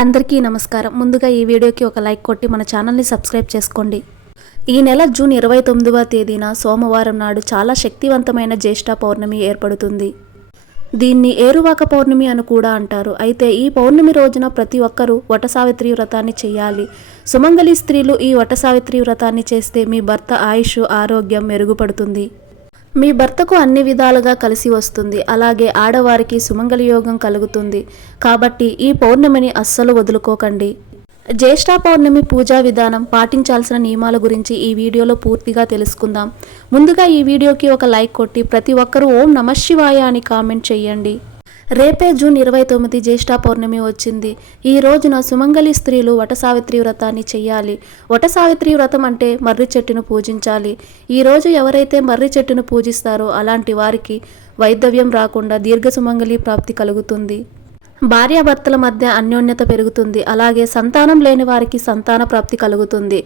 అందరికీ నమస్కారం. ముందుగా ఈ వీడియోకి ఒక లైక్ కొట్టి మన ఛానల్ని సబ్స్క్రైబ్ చేసుకోండి. ఈ నెల జూన్ 29వ తేదీన సోమవారం నాడు చాలా శక్తివంతమైన జ్యేష్ఠ పౌర్ణమి ఏర్పడుతుంది. దీన్ని ఏరువాక పౌర్ణమి అని కూడా అంటారు. అయితే ఈ పౌర్ణమి రోజున ప్రతి ఒక్కరూ వటసావిత్రి వ్రతాన్ని చేయాలి. సుమంగళి స్త్రీలు ఈ వటసావిత్రి వ్రతాన్ని చేస్తే మీ భర్త ఆయుష్, ఆరోగ్యం మెరుగుపడుతుంది. మీ భర్తకు అన్ని విధాలుగా కలిసి వస్తుంది. అలాగే ఆడవారికి సుమంగళి యోగం కలుగుతుంది. కాబట్టి ఈ పౌర్ణమిని అస్సలు వదులుకోకండి. జ్యేష్ఠ పౌర్ణమి పూజా విధానం, పాటించాల్సిన నియమాల గురించి ఈ వీడియోలో పూర్తిగా తెలుసుకుందాం. ముందుగా ఈ వీడియోకి ఒక లైక్ కొట్టి ప్రతి ఒక్కరూ ఓం నమఃశివాయ అని కామెంట్ చేయండి. రేపే జూన్ 29 జ్యేష్ఠ పౌర్ణమి వచ్చింది. ఈ రోజున సుమంగళి స్త్రీలు వటసావిత్రి వ్రతాన్ని చెయ్యాలి. వటసావిత్రి వ్రతం అంటే మర్రి చెట్టును పూజించాలి. ఈ రోజు ఎవరైతే మర్రి చెట్టును పూజిస్తారో అలాంటి వారికి వైధవ్యం రాకుండా దీర్ఘ సుమంగళి ప్రాప్తి కలుగుతుంది. భార్యాభర్తల మధ్య అన్యోన్యత పెరుగుతుంది. అలాగే సంతానం లేని వారికి సంతాన ప్రాప్తి కలుగుతుంది.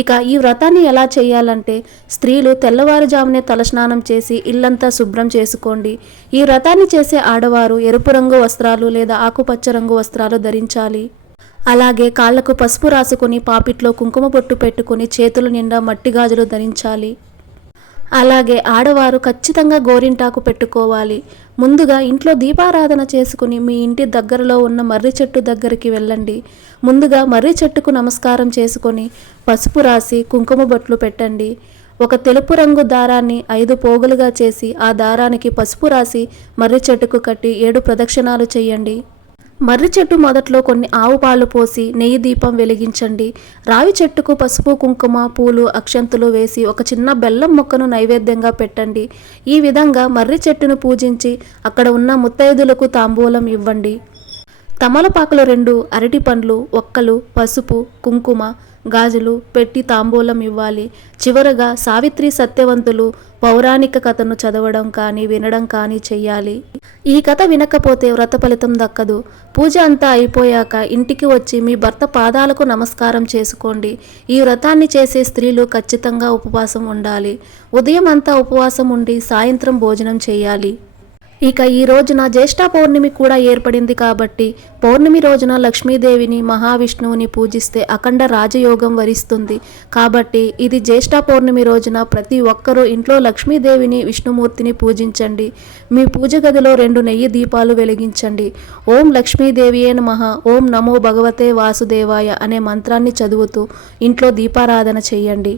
ఇక ఈ వ్రతాన్ని ఎలా చేయాలంటే, స్త్రీలు తెల్లవారుజామునే తలస్నానం చేసి ఇల్లంతా శుభ్రం చేసుకోండి. ఈ వ్రతాన్ని చేసే ఆడవారు ఎరుపు రంగు వస్త్రాలు లేదా ఆకుపచ్చ రంగు వస్త్రాలు ధరించాలి. అలాగే కాళ్లకు పసుపు రాసుకొని, పాపిట్లో కుంకుమ బొట్టు పెట్టుకుని, చేతుల నిండా మట్టి గాజులు ధరించాలి. అలాగే ఆడవారు ఖచ్చితంగా గోరింటాకు పెట్టుకోవాలి. ముందుగా ఇంట్లో దీపారాధన చేసుకుని మీ ఇంటి దగ్గరలో ఉన్న మర్రి చెట్టు దగ్గరికి వెళ్ళండి. ముందుగా మర్రి చెట్టుకు నమస్కారం చేసుకొని పసుపు రాసి కుంకుమ బొట్లు పెట్టండి. ఒక తెలుపు రంగు దారాన్ని 5 పోగులుగా చేసి ఆ దారానికి పసుపు రాసి మర్రి చెట్టుకు కట్టి 7 ప్రదక్షిణాలు చేయండి. మర్రి చెట్టు మొదట్లో కొన్ని ఆవు పాలు పోసి నెయ్యి దీపం వెలిగించండి. రావి చెట్టుకు పసుపు, కుంకుమ, పూలు, అక్షంతులు వేసి ఒక చిన్న బెల్లం ముక్కను నైవేద్యంగా పెట్టండి. ఈ విధంగా మర్రి చెట్టును పూజించి అక్కడ ఉన్న ముత్తైదులకు తాంబూలం ఇవ్వండి. తమలపాకులు 2, అరటి పండ్లు, ఒక్కలు, పసుపు, కుంకుమ, గాజులు పెట్టి తాంబూలం ఇవ్వాలి. చివరగా సావిత్రి సత్యవంతులు పౌరాణిక కథను చదవడం కానీ వినడం కానీ చెయ్యాలి. ఈ కథ వినకపోతే వ్రత ఫలితం దక్కదు. పూజ అంతా అయిపోయాక ఇంటికి వచ్చి మీ భర్త పాదాలకు నమస్కారం చేసుకోండి. ఈ వ్రతాన్ని చేసే స్త్రీలు ఖచ్చితంగా ఉపవాసం ఉండాలి. ఉదయం అంతా ఉపవాసం ఉండి సాయంత్రం భోజనం చేయాలి. ఇక ఈ రోజున జ్యేష్ఠ పౌర్ణమి కూడా ఏర్పడింది కాబట్టి పౌర్ణమి రోజున లక్ష్మీదేవిని, మహావిష్ణువుని పూజిస్తే అఖండ రాజయోగం వరిస్తుంది. కాబట్టి ఇది జ్యేష్ఠ పౌర్ణమి రోజున ప్రతి ఒక్కరూ ఇంట్లో లక్ష్మీదేవిని, విష్ణుమూర్తిని పూజించండి. మీ పూజ గదిలో 2 నెయ్యి దీపాలు వెలిగించండి. ఓం లక్ష్మీదేవియే నమః, ఓం నమో భగవతే వాసుదేవాయ అనే మంత్రాన్ని చదువుతూ ఇంట్లో దీపారాధన చేయండి.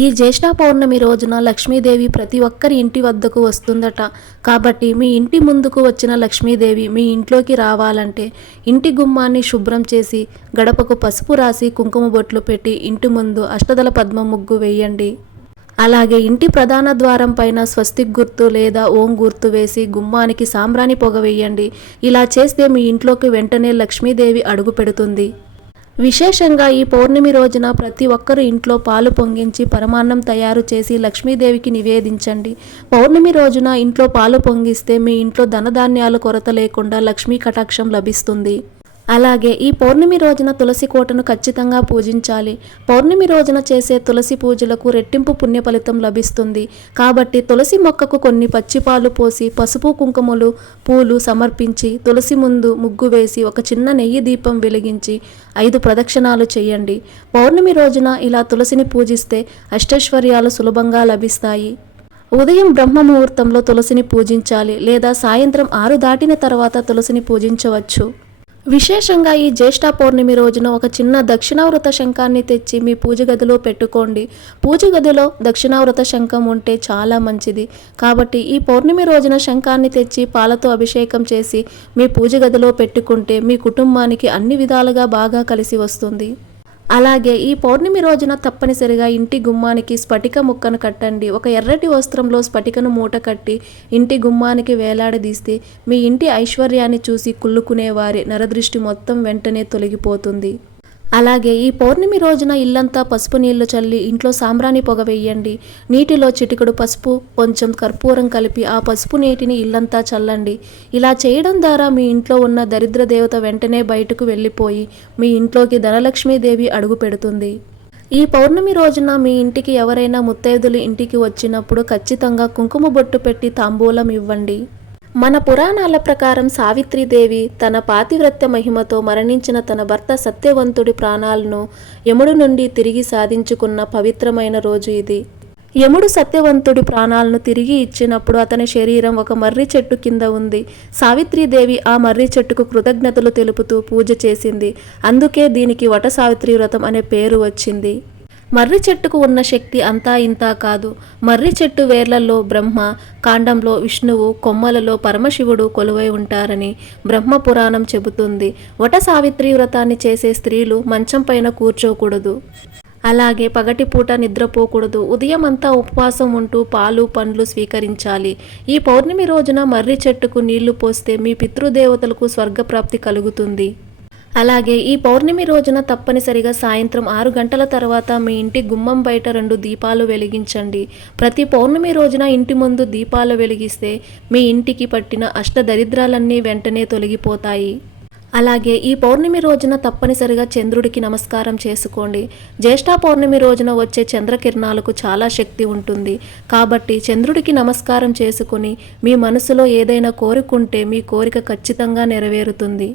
ఈ జ్యేష్ఠ పౌర్ణమి రోజున లక్ష్మీదేవి ప్రతి ఒక్కరి ఇంటి వద్దకు వస్తుందట. కాబట్టి మీ ఇంటి ముందుకు వచ్చిన లక్ష్మీదేవి మీ ఇంట్లోకి రావాలంటే ఇంటి గుమ్మాన్ని శుభ్రం చేసి గడపకు పసుపు రాసి కుంకుమ బొట్లు పెట్టి ఇంటి ముందు అష్టదళ పద్మ ముగ్గు వేయండి. అలాగే ఇంటి ప్రధాన ద్వారం పైన స్వస్తిక్ గుర్తు లేదా ఓం గుర్తు వేసి గుమ్మానికి సాంబ్రాణి పొగ వేయండి. ఇలా చేస్తే మీ ఇంట్లోకి వెంటనే లక్ష్మీదేవి అడుగు పెడుతుంది. విశేషంగా ఈ పౌర్ణమి రోజున ప్రతి ఒక్కరూ ఇంట్లో పాలు పొంగించి పరమాన్నం తయారు చేసి లక్ష్మీదేవికి నివేదించండి. పౌర్ణమి రోజున ఇంట్లో పాలు పొంగిస్తే మీ ఇంట్లో ధనధాన్యాల కొరత లేకుండా లక్ష్మీ కటాక్షం లభిస్తుంది. అలాగే ఈ పౌర్ణమి రోజున తులసి కోటను ఖచ్చితంగా పూజించాలి. పౌర్ణమి రోజున చేసే తులసి పూజలకు రెట్టింపు పుణ్య ఫలితం లభిస్తుంది. కాబట్టి తులసి మొక్కకు కొన్ని పచ్చిపాలు పోసి పసుపు, కుంకుమలు, పూలు సమర్పించి తులసి ముందు ముగ్గు వేసి ఒక చిన్న నెయ్యి దీపం వెలిగించి 5 ప్రదక్షిణాలు చేయండి. పౌర్ణమి రోజున ఇలా తులసిని పూజిస్తే అష్టైశ్వర్యాలు సులభంగా లభిస్తాయి. ఉదయం బ్రహ్మ ముహూర్తంలో తులసిని పూజించాలి లేదా సాయంత్రం 6 దాటిన తర్వాత తులసిని పూజించవచ్చు. విశేషంగా ఈ జ్యేష్ఠ పౌర్ణమి రోజున ఒక చిన్న దక్షిణావృత శంఖాన్ని తెచ్చి మీ పూజ గదిలో పెట్టుకోండి. పూజ గదిలో దక్షిణావృత శంఖం ఉంటే చాలా మంచిది. కాబట్టి ఈ పౌర్ణమి రోజున శంఖాన్ని తెచ్చి పాలతో అభిషేకం చేసి మీ పూజ గదిలో పెట్టుకుంటే మీ కుటుంబానికి అన్ని విధాలుగా బాగా కలిసి వస్తుంది. అలాగే ఈ పౌర్ణమి రోజున తప్పనిసరిగా ఇంటి గుమ్మానికి స్ఫటిక ముక్కను కట్టండి. ఒక ఎర్రటి వస్త్రంలో స్ఫటికను మూట కట్టి ఇంటి గుమ్మానికి వేలాడదీస్తే మీ ఇంటి ఐశ్వర్యాన్ని చూసి కుళ్ళుకునేవారి నరదృష్టి మొత్తం వెంటనే తొలగిపోతుంది. అలాగే ఈ పౌర్ణమి రోజున ఇల్లంతా పసుపు నీళ్లు చల్లి ఇంట్లో సాంబ్రాణి పొగ వేయండి. నీటిలో చిటికెడు పసుపు, కొంచెం కర్పూరం కలిపి ఆ పసుపు నీటిని ఇల్లంతా చల్లండి. ఇలా చేయడం ద్వారా మీ ఇంట్లో ఉన్న దరిద్ర దేవత వెంటనే బయటకు వెళ్ళిపోయి మీ ఇంట్లోకి ధనలక్ష్మీదేవి అడుగు పెడుతుంది. ఈ పౌర్ణమి రోజున మీ ఇంటికి ఎవరైనా ముత్తైదులు ఇంటికి వచ్చినప్పుడు ఖచ్చితంగా కుంకుమ బొట్టు పెట్టి తాంబూలం ఇవ్వండి. మన పురాణాల ప్రకారం సావిత్రీదేవి తన పాతివ్రత్య మహిమతో మరణించిన తన భర్త సత్యవంతుడి ప్రాణాలను యముడు నుండి తిరిగి సాధించుకున్న పవిత్రమైన రోజు ఇది. యముడు సత్యవంతుడి ప్రాణాలను తిరిగి ఇచ్చినప్పుడు అతని శరీరం ఒక మర్రి చెట్టు కింద ఉంది. సావిత్రీదేవి ఆ మర్రి చెట్టుకు కృతజ్ఞతలు తెలుపుతూ పూజ చేసింది. అందుకే దీనికి వట సావిత్రి వ్రతం అనే పేరు వచ్చింది. మర్రి చెట్టుకు ఉన్న శక్తి అంతా ఇంతా కాదు. మర్రి చెట్టు వేర్లలో బ్రహ్మ, కాండంలో విష్ణువు, కొమ్మలలో పరమశివుడు కొలువై ఉంటారని బ్రహ్మ పురాణం చెబుతుంది. వట సావిత్రి వ్రతాన్ని చేసే స్త్రీలు మంచం పైన కూర్చోకూడదు. అలాగే పగటిపూట నిద్రపోకూడదు. ఉదయం అంతా ఉపవాసం ఉంటూ పాలు పండ్లు స్వీకరించాలి. ఈ పౌర్ణమి రోజున మర్రి చెట్టుకు నీళ్లు పోస్తే మీ పితృదేవతలకు స్వర్గప్రాప్తి కలుగుతుంది. అలాగే ఈ పౌర్ణమి రోజున తప్పనిసరిగా సాయంత్రం 6 గంటల తర్వాత మీ ఇంటి గుమ్మం బయట 2 దీపాలు వెలిగించండి. ప్రతి పౌర్ణమి రోజున ఇంటి ముందు దీపాలు వెలిగిస్తే మీ ఇంటికి పట్టిన అష్టదరిద్రాలన్నీ వెంటనే తొలగిపోతాయి. అలాగే ఈ పౌర్ణమి రోజున తప్పనిసరిగా చంద్రుడికి నమస్కారం చేసుకోండి. జ్యేష్ఠ పౌర్ణమి రోజున వచ్చే చంద్రకిరణాలకు చాలా శక్తి ఉంటుంది. కాబట్టి చంద్రుడికి నమస్కారం చేసుకుని మీ మనసులో ఏదైనా కోరుకుంటే మీ కోరిక ఖచ్చితంగా నెరవేరుతుంది.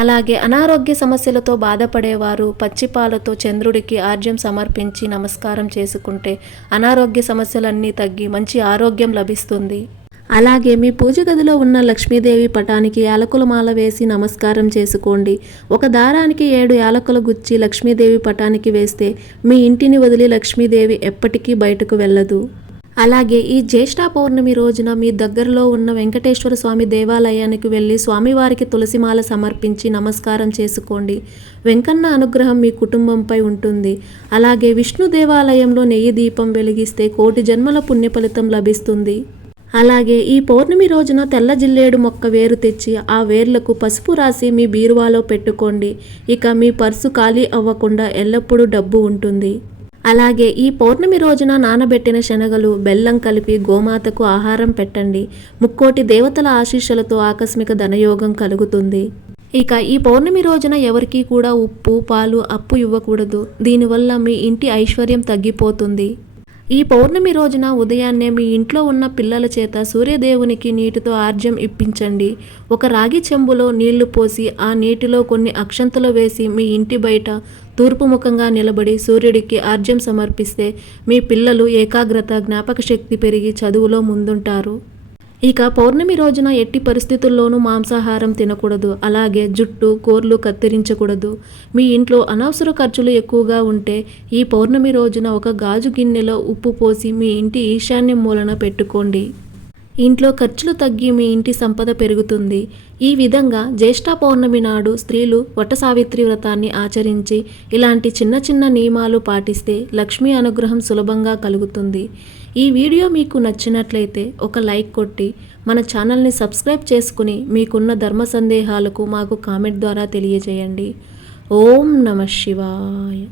అలాగే అనారోగ్య సమస్యలతో బాధపడేవారు పచ్చిపాలతో చంద్రుడికి ఆర్జ్యం సమర్పించి నమస్కారం చేసుకుంటే అనారోగ్య సమస్యలన్నీ తగ్గి మంచి ఆరోగ్యం లభిస్తుంది. అలాగే మీ పూజ గదిలో ఉన్న లక్ష్మీదేవి పటానికి యాలకుల మాల వేసి నమస్కారం చేసుకోండి. ఒక దారానికి 7 యాలకుల గుచ్చి లక్ష్మీదేవి పటానికి వేస్తే మీ ఇంటిని వదిలి లక్ష్మీదేవి ఎప్పటికీ బయటకు వెళ్ళదు. అలాగే ఈ జ్యేష్ఠ పౌర్ణమి రోజున మీ దగ్గరలో ఉన్న వెంకటేశ్వర స్వామి దేవాలయానికి వెళ్ళి స్వామివారికి తులసిమాల సమర్పించి నమస్కారం చేసుకోండి. వెంకన్న అనుగ్రహం మీ కుటుంబంపై ఉంటుంది. అలాగే విష్ణు దేవాలయంలో నెయ్యి దీపం వెలిగిస్తే 1,000,000 జన్మల పుణ్య ఫలితం లభిస్తుంది. అలాగే ఈ పౌర్ణమి రోజున తెల్ల జిల్లేడు మొక్క వేరు తెచ్చి ఆ వేర్లకు పసుపు రాసి మీ బీరువాలో పెట్టుకోండి. ఇక మీ పర్సు ఖాళీ అవ్వకుండా ఎల్లప్పుడూ డబ్బు ఉంటుంది. అలాగే ఈ పౌర్ణమి రోజున నానబెట్టిన శనగలు, బెల్లం కలిపి గోమాతకు ఆహారం పెట్టండి. 3,000,000 దేవతల ఆశీస్సులతో ఆకస్మిక ధనయోగం కలుగుతుంది. ఇక ఈ పౌర్ణమి రోజున ఎవరికీ కూడా ఉప్పు, పాలు, అప్పు ఇవ్వకూడదు. దీనివల్ల మీ ఇంటి ఐశ్వర్యం తగ్గిపోతుంది. ఈ పౌర్ణమి రోజున ఉదయాన్నే మీ ఇంట్లో ఉన్న పిల్లల చేత సూర్యదేవునికి నీటితో ఆర్జ్యం ఇప్పించండి. ఒక రాగి చెంబులో నీళ్లు పోసి ఆ నీటిలో కొన్ని అక్షంతలు వేసి మీ ఇంటి బయట తూర్పు ముఖంగా నిలబడి సూర్యుడికి ఆర్జ్యం సమర్పిస్తే మీ పిల్లలు ఏకాగ్రత, జ్ఞాపక శక్తి పెరిగి చదువులో ముందుంటారు. ఇక పౌర్ణమి రోజున ఎట్టి పరిస్థితుల్లోనూ మాంసాహారం తినకూడదు. అలాగే జుట్టు, గోర్లు కత్తిరించకూడదు. మీ ఇంట్లో అనవసర ఖర్చులు ఎక్కువగా ఉంటే ఈ పౌర్ణమి రోజున ఒక గాజు గిన్నెలో ఉప్పు పోసి మీ ఇంటి ఈశాన్య మూలన పెట్టుకోండి. ఇంట్లో ఖర్చులు తగ్గి మీ ఇంటి సంపద పెరుగుతుంది. ఈ విధంగా జ్యేష్ఠ పౌర్ణమి నాడు స్త్రీలు వట సావిత్రి వ్రతాన్ని ఆచరించి ఇలాంటి చిన్న చిన్న నియమాలు పాటిస్తే లక్ష్మీ అనుగ్రహం సులభంగా కలుగుతుంది. ఈ వీడియో మీకు నచ్చినట్లయితే ఒక లైక్ కొట్టి మన ఛానల్ని సబ్స్క్రైబ్ చేసుకుని మీకున్న ధర్మ సందేహాలకు మాకు కామెంట్ ద్వారా తెలియజేయండి. ఓం నమః శివాయ.